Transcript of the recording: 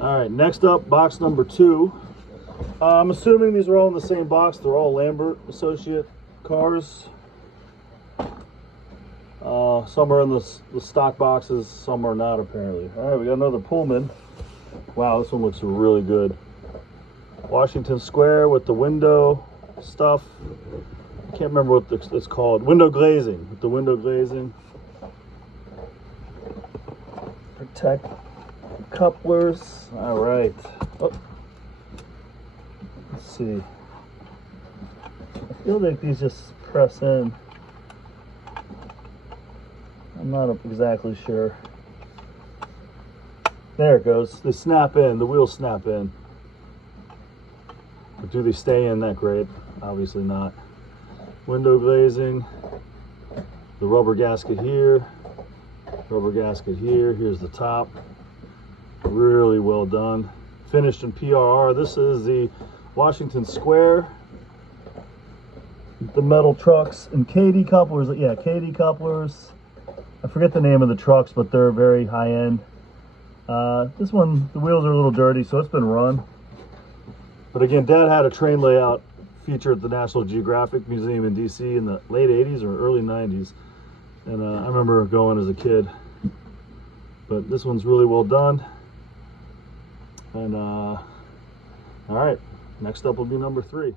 All right, next up, box number 2. I'm assuming these are all in the same box. They're all Lambert Associate cars. Some are in the stock boxes, some are not apparently. All right, we got another Pullman. Wow, this one looks really good. Washington Square with the window stuff. I can't remember what it's called. Window glazing, with the window glazing. Protect couplers. All right. Oh. Let's see. I feel like these just press in. I'm not exactly sure. There it goes. They snap in. The wheels snap in. But do they stay in that great? Obviously not. Window glazing. The rubber gasket here. Rubber gasket here. Here's the top. Really well done. Finished in PRR. This is the Washington Square. The metal trucks and KD couplers. Yeah, KD couplers. I forget the name of the trucks, but they're very high end. This one, the wheels are a little dirty, so it's been run. But again, Dad had a train layout featured at the National Geographic Museum in DC in the late 80s or early 90s. And I remember going as a kid. But this one's really well done. And all right, next up will be number 3.